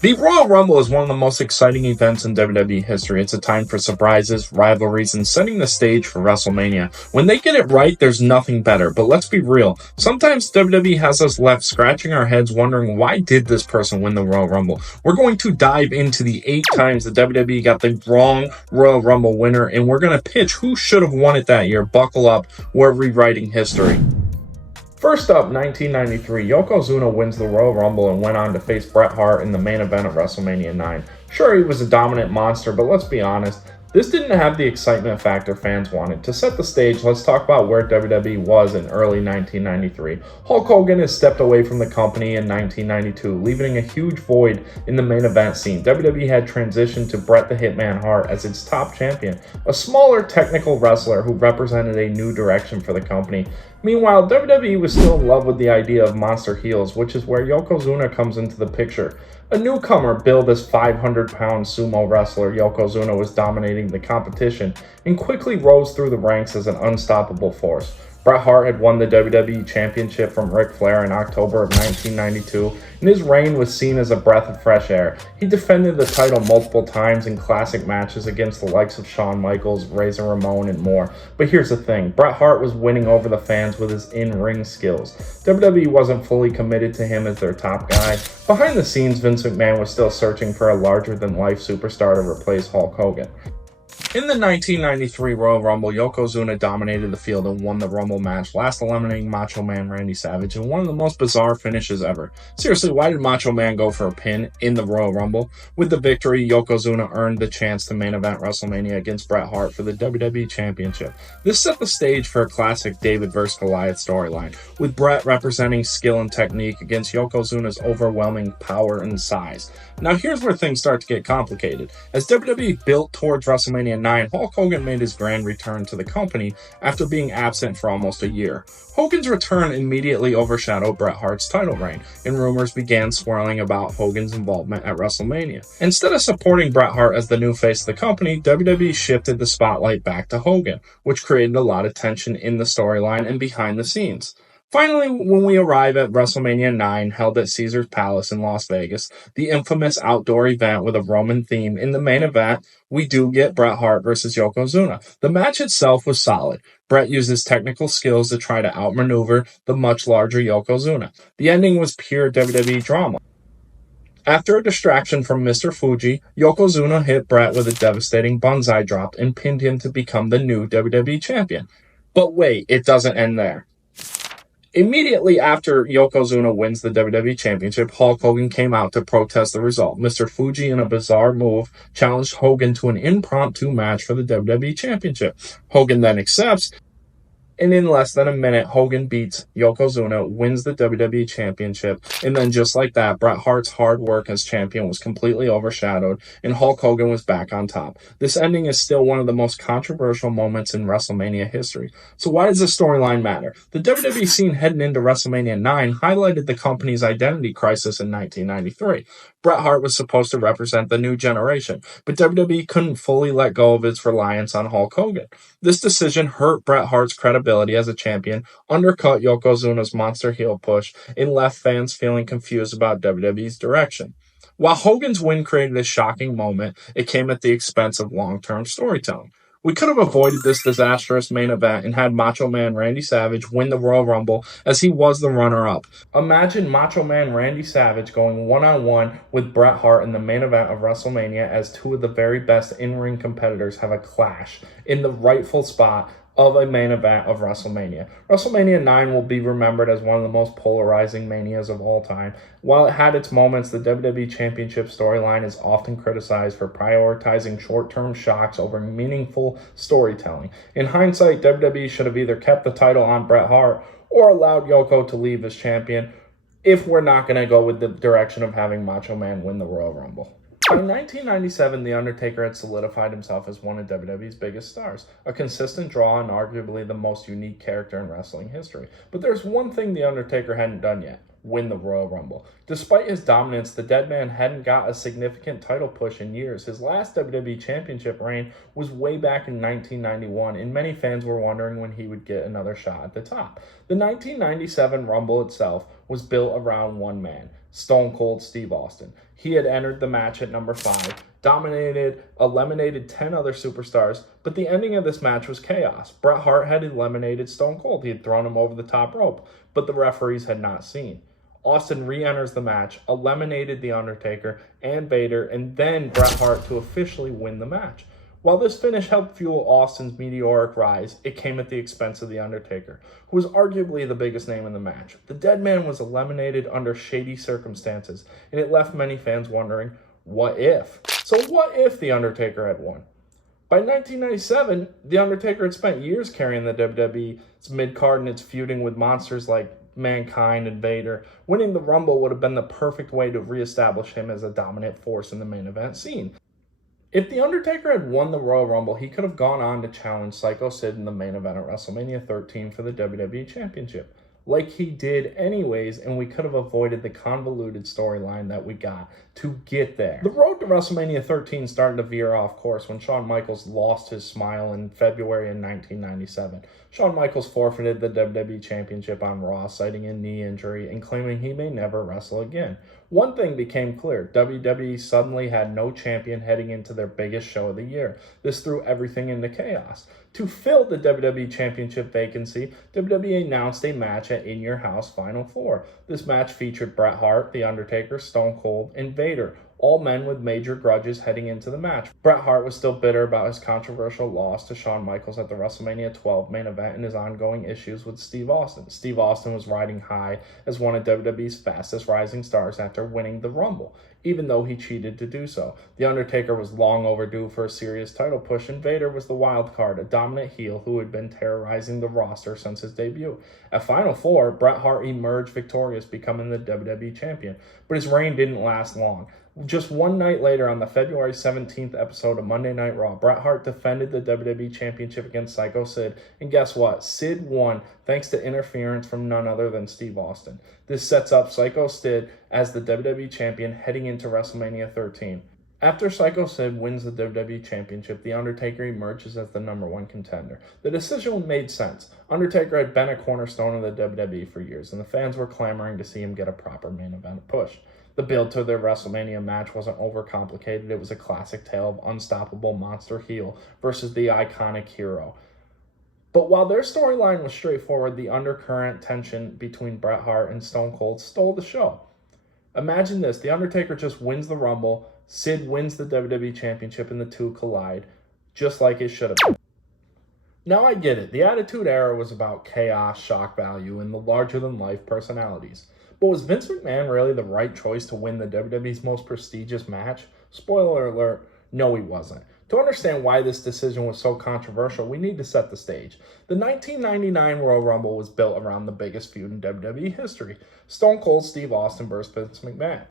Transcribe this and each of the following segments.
The Royal Rumble is one of the most exciting events in WWE history. It's a time for surprises, rivalries, and setting the stage for WrestleMania. When they get it right, there's nothing better. But let's be real. Sometimes WWE has us left scratching our heads wondering, why did this person win the Royal Rumble? We're going to dive into the 8 times the WWE got the wrong Royal Rumble winner, and we're going to pitch who should have won it that year. Buckle up. We're rewriting history. First up, 1993, Yokozuna wins the Royal Rumble and went on to face Bret Hart in the main event of WrestleMania 9. Sure, he was a dominant monster, but let's be honest, this didn't have the excitement factor fans wanted. To set the stage, let's talk about where WWE was in early 1993. Hulk Hogan has stepped away from the company in 1992, leaving a huge void in the main event scene. WWE had transitioned to Bret the Hitman Hart as its top champion, a smaller technical wrestler who represented a new direction for the company. Meanwhile, WWE was still in love with the idea of monster heels, which is where Yokozuna comes into the picture. A newcomer billed as 500-pound sumo wrestler, Yokozuna was dominating the competition and quickly rose through the ranks as an unstoppable force. Bret Hart had won the WWE Championship from Ric Flair in October of 1992, and his reign was seen as a breath of fresh air. He defended the title multiple times in classic matches against the likes of Shawn Michaels, Razor Ramon, and more. But here's the thing, Bret Hart was winning over the fans with his in-ring skills. WWE wasn't fully committed to him as their top guy. Behind the scenes, Vince McMahon was still searching for a larger-than-life superstar to replace Hulk Hogan. In the 1993 Royal Rumble, Yokozuna dominated the field and won the Rumble match, last eliminating Macho Man Randy Savage in one of the most bizarre finishes ever. Seriously, why did Macho Man go for a pin in the Royal Rumble? With the victory, Yokozuna earned the chance to main event WrestleMania against Bret Hart for the WWE Championship. This set the stage for a classic David vs. Goliath storyline, with Bret representing skill and technique against Yokozuna's overwhelming power and size. Now here's where things start to get complicated. As WWE built towards WrestleMania 9, Hulk Hogan made his grand return to the company after being absent for almost a year. Hogan's return immediately overshadowed Bret Hart's title reign, and rumors began swirling about Hogan's involvement at WrestleMania. Instead of supporting Bret Hart as the new face of the company, WWE shifted the spotlight back to Hogan, which created a lot of tension in the storyline and behind the scenes. Finally, when we arrive at WrestleMania 9, held at Caesars Palace in Las Vegas, the infamous outdoor event with a Roman theme, in the main event, we do get Bret Hart versus Yokozuna. The match itself was solid. Bret used his technical skills to try to outmaneuver the much larger Yokozuna. The ending was pure WWE drama. After a distraction from Mr. Fuji, Yokozuna hit Bret with a devastating Banzai drop and pinned him to become the new WWE champion. But wait, it doesn't end there. Immediately after Yokozuna wins the WWE Championship, Hulk Hogan came out to protest the result. Mr. Fuji, in a bizarre move, challenged Hogan to an impromptu match for the WWE Championship. Hogan then accepts, and in less than a minute, Hogan beats Yokozuna, wins the WWE Championship, and then just like that, Bret Hart's hard work as champion was completely overshadowed, and Hulk Hogan was back on top. This ending is still one of the most controversial moments in WrestleMania history. So why does this storyline matter? The WWE scene heading into WrestleMania 9 highlighted the company's identity crisis in 1993. Bret Hart was supposed to represent the new generation, but WWE couldn't fully let go of its reliance on Hulk Hogan. This decision hurt Bret Hart's credibility as a champion, undercut Yokozuna's monster heel push, and left fans feeling confused about WWE's direction. While Hogan's win created a shocking moment, it came at the expense of long-term storytelling. We could have avoided this disastrous main event and had Macho Man Randy Savage win the Royal Rumble as he was the runner-up. Imagine Macho Man Randy Savage going one-on-one with Bret Hart in the main event of WrestleMania as two of the very best in-ring competitors have a clash in the rightful spot of a main event of WrestleMania. WrestleMania 9 will be remembered as one of the most polarizing manias of all time. While it had its moments, the WWE Championship storyline is often criticized for prioritizing short-term shocks over meaningful storytelling. In hindsight, WWE should have either kept the title on Bret Hart or allowed Yoko to leave as champion if we're not going to go with the direction of having Macho Man win the Royal Rumble. By 1997, The Undertaker had solidified himself as one of WWE's biggest stars, a consistent draw and arguably the most unique character in wrestling history. But there's one thing The Undertaker hadn't done yet: win the Royal Rumble. Despite his dominance, the Deadman hadn't got a significant title push in years. His last WWE Championship reign was way back in 1991, and many fans were wondering when he would get another shot at the top. The 1997 Rumble itself was built around one man, Stone Cold Steve Austin. He had entered the match at number 5, dominated, eliminated 10 other superstars, but the ending of this match was chaos. Bret Hart had eliminated Stone Cold. He had thrown him over the top rope, but the referees had not seen. Austin re-enters the match, eliminated The Undertaker and Vader, and then Bret Hart to officially win the match. While this finish helped fuel Austin's meteoric rise, it came at the expense of The Undertaker, who was arguably the biggest name in the match. The Deadman was eliminated under shady circumstances, and it left many fans wondering, what if? So what if The Undertaker had won? By 1997, The Undertaker had spent years carrying the WWE's mid-card and its feuding with monsters like Mankind and Vader. Winning the Rumble would have been the perfect way to reestablish him as a dominant force in the main event scene. If The Undertaker had won the Royal Rumble, he could have gone on to challenge Psycho Sid in the main event at WrestleMania 13 for the WWE Championship, like he did anyways, and we could have avoided the convoluted storyline that we got to get there. The road to WrestleMania 13 started to veer off course when Shawn Michaels lost his smile in February in 1997. Shawn Michaels forfeited the WWE Championship on Raw, citing a knee injury and claiming he may never wrestle again. One thing became clear: WWE suddenly had no champion heading into their biggest show of the year. This threw everything into chaos. To fill the WWE Championship vacancy, WWE announced a match at In Your House Final 4. This match featured Bret Hart, The Undertaker, Stone Cold, and Vader, all men with major grudges heading into the match. Bret Hart was still bitter about his controversial loss to Shawn Michaels at the WrestleMania 12 main event and his ongoing issues with Steve Austin. Steve Austin was riding high as one of WWE's fastest rising stars after winning the Rumble, even though he cheated to do so. The Undertaker was long overdue for a serious title push, and Vader was the wild card, a dominant heel who had been terrorizing the roster since his debut. At Final 4, Bret Hart emerged victorious, becoming the WWE champion, but his reign didn't last long. Just one night later, on the February 17th episode of Monday Night Raw, Bret Hart defended the WWE Championship against Psycho Sid, and guess what? Sid won thanks to interference from none other than Steve Austin. This sets up Psycho Sid as the WWE Champion heading into WrestleMania 13. After Psycho Sid wins the WWE Championship, The Undertaker emerges as the #1 contender. The decision made sense. Undertaker had been a cornerstone of the WWE for years, and the fans were clamoring to see him get a proper main event push. The build to their WrestleMania match wasn't overcomplicated. It was a classic tale of unstoppable monster heel versus the iconic hero. But while their storyline was straightforward, the undercurrent tension between Bret Hart and Stone Cold stole the show. Imagine this: The Undertaker just wins the Rumble, Sid wins the WWE Championship, and the two collide, just like it should have been. Now I get it. The Attitude Era was about chaos, shock value, and the larger-than-life personalities. But was Vince McMahon really the right choice to win the WWE's most prestigious match? Spoiler alert, no he wasn't. To understand why this decision was so controversial, we need to set the stage. The 1999 Royal Rumble was built around the biggest feud in WWE history: Stone Cold Steve Austin versus Vince McMahon.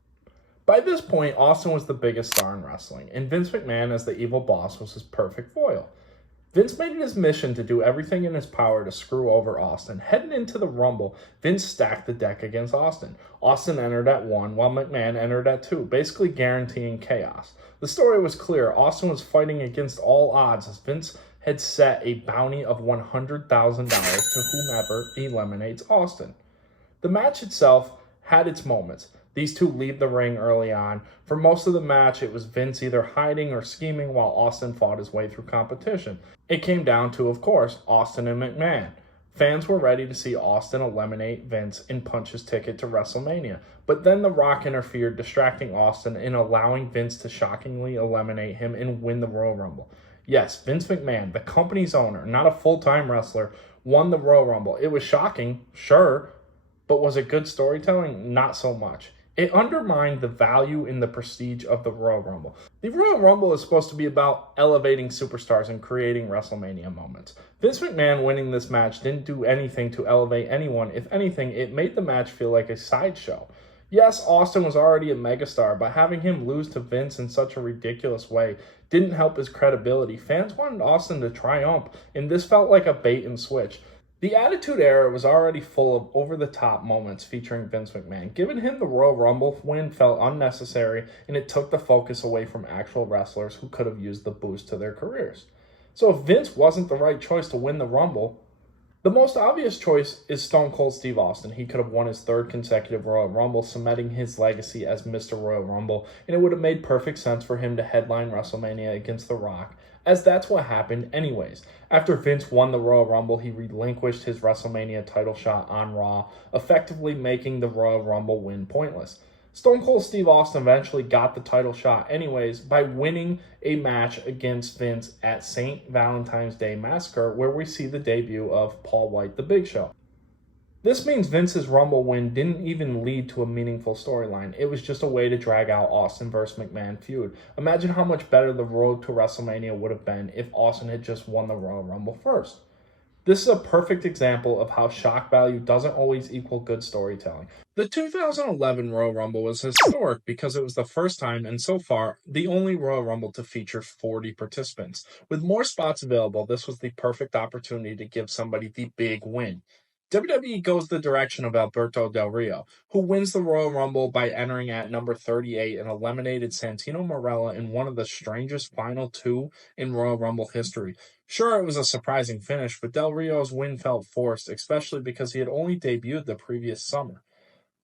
By this point, Austin was the biggest star in wrestling, and Vince McMahon as the evil boss was his perfect foil. Vince made it his mission to do everything in his power to screw over Austin. Heading into the Rumble, Vince stacked the deck against Austin. Austin entered at 1, while McMahon entered at 2, basically guaranteeing chaos. The story was clear. Austin was fighting against all odds as Vince had set a bounty of $100,000 to whomever eliminates Austin. The match itself had its moments. These two leave the ring early on. For most of the match, it was Vince either hiding or scheming while Austin fought his way through competition. It came down to, of course, Austin and McMahon. Fans were ready to see Austin eliminate Vince and punch his ticket to WrestleMania. But then The Rock interfered, distracting Austin and allowing Vince to shockingly eliminate him and win the Royal Rumble. Yes, Vince McMahon, the company's owner, not a full-time wrestler, won the Royal Rumble. It was shocking, sure, but was it good storytelling? Not so much. It undermined the value and the prestige of the Royal Rumble. The Royal Rumble is supposed to be about elevating superstars and creating WrestleMania moments. Vince McMahon winning this match didn't do anything to elevate anyone. If anything, it made the match feel like a sideshow. Yes, Austin was already a megastar, but having him lose to Vince in such a ridiculous way didn't help his credibility. Fans wanted Austin to triumph, and this felt like a bait and switch. The Attitude Era was already full of over the top moments featuring Vince McMahon. Giving him the Royal Rumble win felt unnecessary, and it took the focus away from actual wrestlers who could have used the boost to their careers. So if Vince wasn't the right choice to win the Rumble, the most obvious choice is Stone Cold Steve Austin. He could have won his third consecutive Royal Rumble, cementing his legacy as Mr. Royal Rumble, and it would have made perfect sense for him to headline WrestleMania against The Rock, as that's what happened anyways. After Vince won the Royal Rumble, he relinquished his WrestleMania title shot on Raw, effectively making the Royal Rumble win pointless. Stone Cold Steve Austin eventually got the title shot anyways by winning a match against Vince at St. Valentine's Day Massacre, where we see the debut of Paul White, the Big Show. This means Vince's Rumble win didn't even lead to a meaningful storyline. It was just a way to drag out Austin versus McMahon feud. Imagine how much better the road to WrestleMania would have been if Austin had just won the Royal Rumble first. This is a perfect example of how shock value doesn't always equal good storytelling. The 2011 Royal Rumble was historic because it was the first time, and so far, the only Royal Rumble to feature 40 participants. With more spots available, this was the perfect opportunity to give somebody the big win. WWE goes the direction of Alberto Del Rio, who wins the Royal Rumble by entering at number 38 and eliminated Santino Marella in one of the strangest final two in Royal Rumble history. Sure, it was a surprising finish, but Del Rio's win felt forced, especially because he had only debuted the previous summer.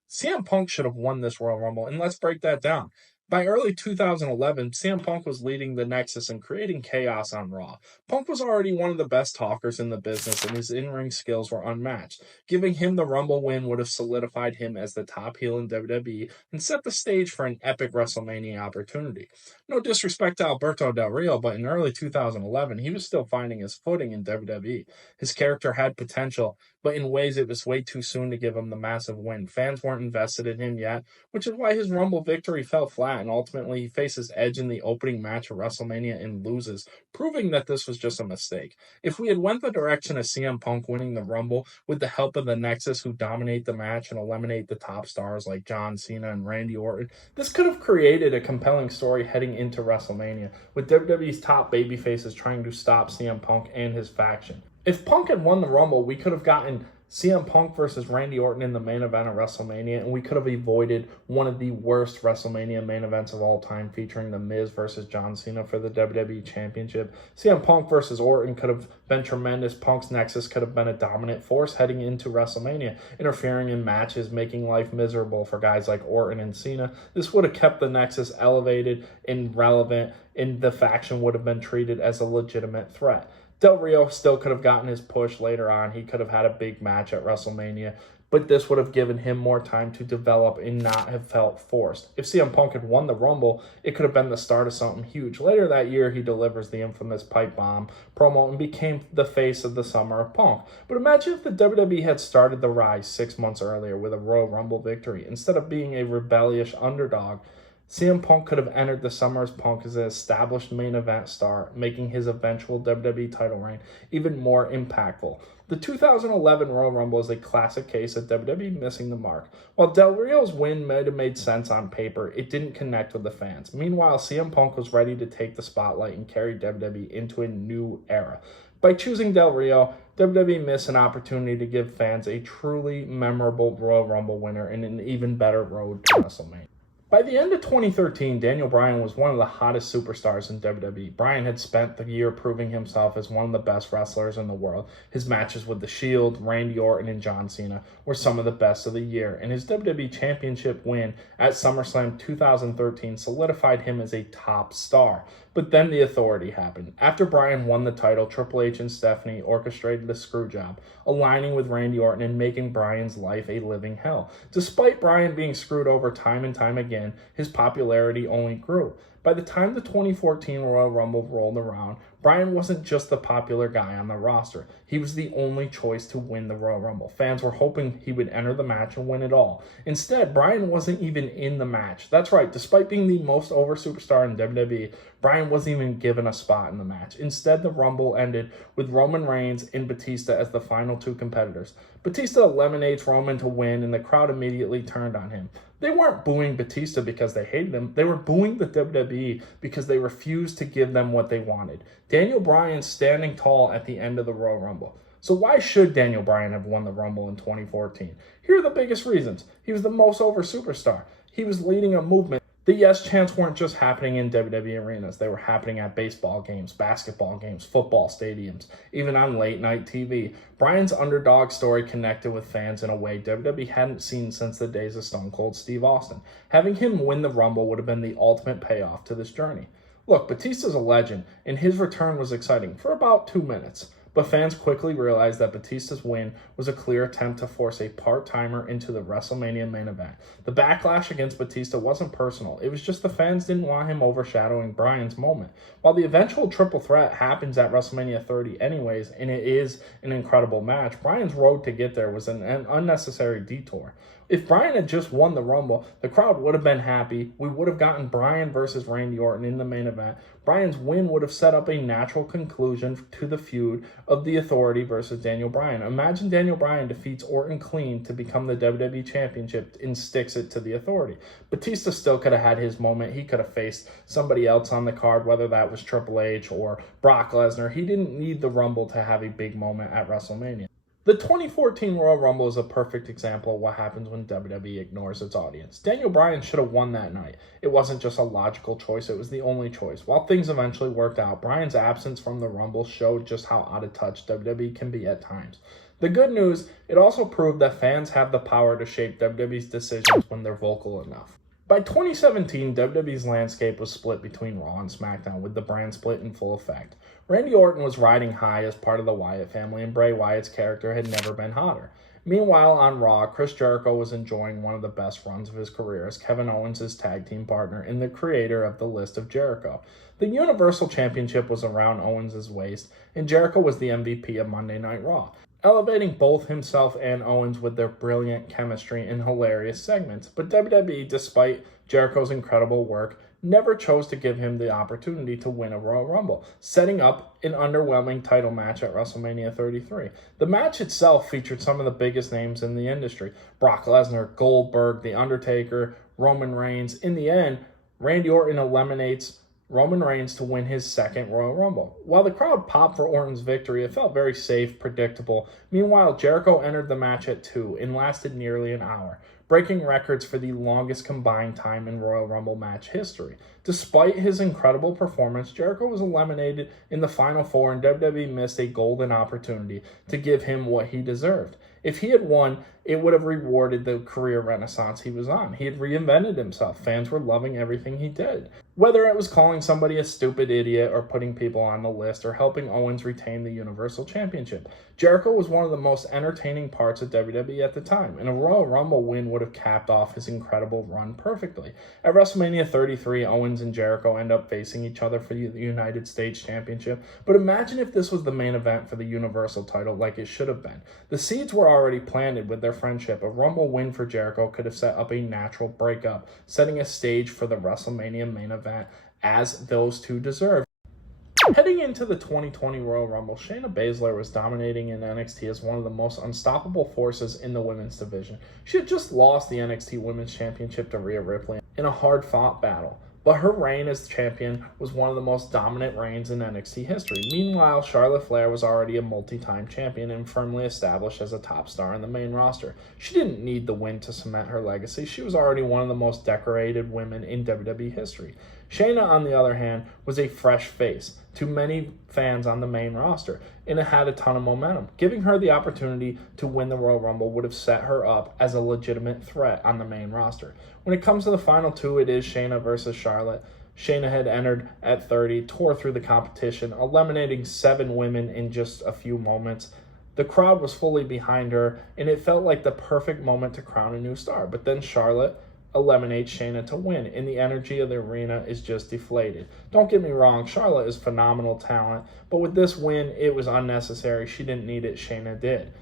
CM Punk should have won this Royal Rumble, and let's break that down. By early 2011, CM Punk was leading the Nexus and creating chaos on Raw. Punk was already one of the best talkers in the business, and his in-ring skills were unmatched. Giving him the Rumble win would have solidified him as the top heel in WWE and set the stage for an epic WrestleMania opportunity. No disrespect to Alberto Del Rio, but in early 2011, he was still finding his footing in WWE. His character had potential, but in ways it was way too soon to give him the massive win. Fans weren't invested in him yet, which is why his Rumble victory fell flat, and ultimately he faces Edge in the opening match of WrestleMania and loses, proving that this was just a mistake. If we had went the direction of CM Punk winning the Rumble with the help of the Nexus, who dominate the match and eliminate the top stars like John Cena and Randy Orton, this could have created a compelling story heading into WrestleMania, with WWE's top babyfaces trying to stop CM Punk and his faction. If Punk had won the Rumble, we could have gotten CM Punk versus Randy Orton in the main event of WrestleMania, and we could have avoided one of the worst WrestleMania main events of all time, featuring The Miz versus John Cena for the WWE Championship. CM Punk versus Orton could have been tremendous. Punk's Nexus could have been a dominant force heading into WrestleMania, interfering in matches, making life miserable for guys like Orton and Cena. This would have kept the Nexus elevated and relevant, and the faction would have been treated as a legitimate threat. Del Rio still could have gotten his push later on. He could have had a big match at WrestleMania, but this would have given him more time to develop and not have felt forced. If CM Punk had won the Rumble, it could have been the start of something huge. Later that year, he delivers the infamous pipe bomb promo and became the face of the Summer of Punk. But imagine if the WWE had started the rise 6 months earlier with a Royal Rumble victory. Instead of being a rebellious underdog, CM Punk could have entered the Summer as Punk as an established main event star, making his eventual WWE title reign even more impactful. The 2011 Royal Rumble is a classic case of WWE missing the mark. While Del Rio's win might have made sense on paper, it didn't connect with the fans. Meanwhile, CM Punk was ready to take the spotlight and carry WWE into a new era. By choosing Del Rio, WWE missed an opportunity to give fans a truly memorable Royal Rumble winner and an even better road to WrestleMania. By the end of 2013, Daniel Bryan was one of the hottest superstars in WWE. Bryan had spent the year proving himself as one of the best wrestlers in the world. His matches with The Shield, Randy Orton, and John Cena were some of the best of the year, and his WWE Championship win at SummerSlam 2013 solidified him as a top star. But then the authority happened. After Bryan won the title, Triple H and Stephanie orchestrated a screw job, aligning with Randy Orton and making Bryan's life a living hell. Despite Bryan being screwed over time and time again, his popularity only grew. By the time the 2014 Royal Rumble rolled around, Bryan wasn't just the popular guy on the roster. He was the only choice to win the Royal Rumble. Fans were hoping he would enter the match and win it all. Instead, Bryan wasn't even in the match. That's right, despite being the most over superstar in WWE, Bryan wasn't even given a spot in the match. Instead, the Rumble ended with Roman Reigns and Batista as the final two competitors. Batista eliminates Roman to win, and the crowd immediately turned on him. They weren't booing Batista because they hated him. They were booing the WWE because they refused to give them what they wanted. Daniel Bryan standing tall at the end of the Royal Rumble. So why should Daniel Bryan have won the Rumble in 2014? Here are the biggest reasons. He was the most over superstar. He was leading a movement. The yes chants weren't just happening in WWE arenas. They were happening at baseball games, basketball games, football stadiums, even on late night TV. Bryan's underdog story connected with fans in a way WWE hadn't seen since the days of Stone Cold Steve Austin. Having him win the Rumble would have been the ultimate payoff to this journey. Look, Batista's a legend, and his return was exciting for about 2 minutes. But fans quickly realized that Batista's win was a clear attempt to force a part-timer into the WrestleMania main event. The backlash against Batista wasn't personal. It was just the fans didn't want him overshadowing Bryan's moment. While the eventual triple threat happens at WrestleMania 30 anyways, and it is an incredible match, Bryan's road to get there was an unnecessary detour. If Bryan had just won the Rumble, the crowd would have been happy. We would have gotten Bryan versus Randy Orton in the main event. Bryan's win would have set up a natural conclusion to the feud of the Authority versus Daniel Bryan. Imagine Daniel Bryan defeats Orton clean to become the WWE Championship and sticks it to the Authority. Batista still could have had his moment. He could have faced somebody else on the card, whether that was Triple H or Brock Lesnar. He didn't need the Rumble to have a big moment at WrestleMania. The 2014 Royal Rumble is a perfect example of what happens when WWE ignores its audience. Daniel Bryan should have won that night. It wasn't just a logical choice, it was the only choice. While things eventually worked out, Bryan's absence from the Rumble showed just how out of touch WWE can be at times. The good news, it also proved that fans have the power to shape WWE's decisions when they're vocal enough. By 2017, WWE's landscape was split between Raw and SmackDown, with the brand split in full effect. Randy Orton was riding high as part of the Wyatt family, and Bray Wyatt's character had never been hotter. Meanwhile, on Raw, Chris Jericho was enjoying one of the best runs of his career as Kevin Owens' tag team partner and the creator of the List of Jericho. The Universal Championship was around Owens' waist, and Jericho was the MVP of Monday Night Raw, elevating both himself and Owens with their brilliant chemistry and hilarious segments. But WWE, despite Jericho's incredible work, never chose to give him the opportunity to win a Royal Rumble, setting up an underwhelming title match at WrestleMania 33. The match itself featured some of the biggest names in the industry: Brock Lesnar, Goldberg, The Undertaker, Roman Reigns. In the end, Randy Orton eliminates Roman Reigns to win his second Royal Rumble. While the crowd popped for Orton's victory, it felt very safe, predictable. Meanwhile, Jericho entered the match at 2 and lasted nearly an hour, breaking records for the longest combined time in Royal Rumble match history. Despite his incredible performance, Jericho was eliminated in the Final Four, and WWE missed a golden opportunity to give him what he deserved. If he had won, it would have rewarded the career renaissance he was on. He had reinvented himself. Fans were loving everything he did. Whether it was calling somebody a stupid idiot or putting people on the list or helping Owens retain the Universal Championship, Jericho was one of the most entertaining parts of WWE at the time, and a Royal Rumble win would have capped off his incredible run perfectly. At WrestleMania 33, Owens and Jericho end up facing each other for the United States Championship, but imagine if this was the main event for the Universal title like it should have been. The seeds were already planted with their friendship. A Rumble win for Jericho could have set up a natural breakup, setting a stage for the WrestleMania main event as those two deserved. Heading into the 2020 Royal Rumble, Shayna Baszler was dominating in NXT as one of the most unstoppable forces in the women's division. She had just lost the NXT Women's Championship to Rhea Ripley in a hard-fought battle, but her reign as champion was one of the most dominant reigns in NXT history. Meanwhile, Charlotte Flair was already a multi-time champion and firmly established as a top star in the main roster. She didn't need the win to cement her legacy. She was already one of the most decorated women in WWE history. Shayna, on the other hand, was a fresh face to many fans on the main roster, and it had a ton of momentum. Giving her the opportunity to win the Royal Rumble would have set her up as a legitimate threat on the main roster. When it comes to the final two, it is Shayna versus Charlotte. Shayna had entered at 30, tore through the competition, eliminating 7 women in just a few moments. The crowd was fully behind her, and it felt like the perfect moment to crown a new star. But then Charlotte eliminates Shayna to win, and the energy of the arena is just deflated. Don't get me wrong, Charlotte is phenomenal talent, but with this win, it was unnecessary. She didn't need it, Shayna did.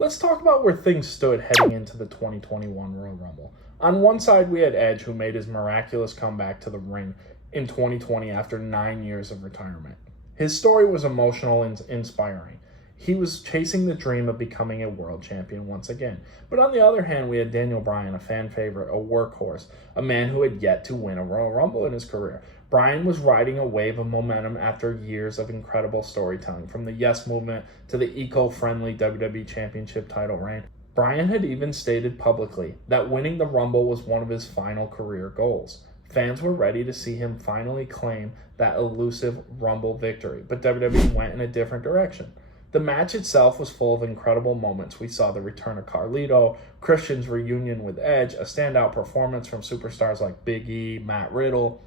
Let's talk about where things stood heading into the 2021 Royal Rumble. On one side, we had Edge, who made his miraculous comeback to the ring in 2020 after 9 years of retirement. His story was emotional and inspiring. He was chasing the dream of becoming a world champion once again. But on the other hand, we had Daniel Bryan, a fan favorite, a workhorse, a man who had yet to win a Royal Rumble in his career. Bryan was riding a wave of momentum after years of incredible storytelling, from the Yes Movement to the eco-friendly WWE Championship title reign. Bryan had even stated publicly that winning the Rumble was one of his final career goals. Fans were ready to see him finally claim that elusive Rumble victory, but WWE went in a different direction. The match itself was full of incredible moments. We saw the return of Carlito, Christian's reunion with Edge, a standout performance from superstars like Big E, Matt Riddle.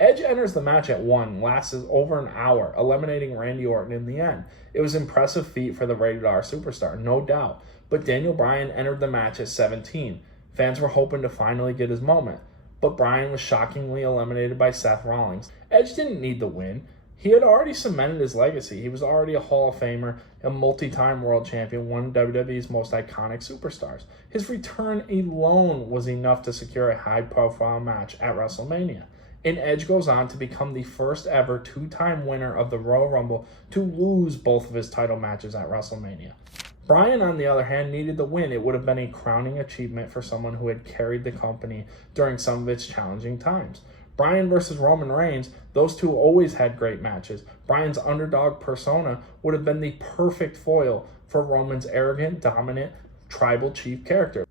Edge enters the match at 1, lasts over an hour, eliminating Randy Orton in the end. It was an impressive feat for the rated R superstar, no doubt. But Daniel Bryan entered the match at 17. Fans were hoping to finally get his moment, but Bryan was shockingly eliminated by Seth Rollins. Edge didn't need the win. He had already cemented his legacy. He was already a Hall of Famer, a multi-time world champion, one of WWE's most iconic superstars. His return alone was enough to secure a high-profile match at WrestleMania. And Edge goes on to become the first ever two-time winner of the Royal Rumble to lose both of his title matches at WrestleMania. Bryan, on the other hand, needed the win. It would have been a crowning achievement for someone who had carried the company during some of its challenging times. Bryan versus Roman Reigns, those two always had great matches. Bryan's underdog persona would have been the perfect foil for Roman's arrogant, dominant, tribal chief character.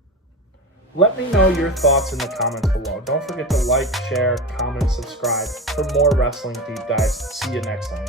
Let me know your thoughts in the comments below. Don't forget to like, share, comment, subscribe for more wrestling deep dives. See you next time.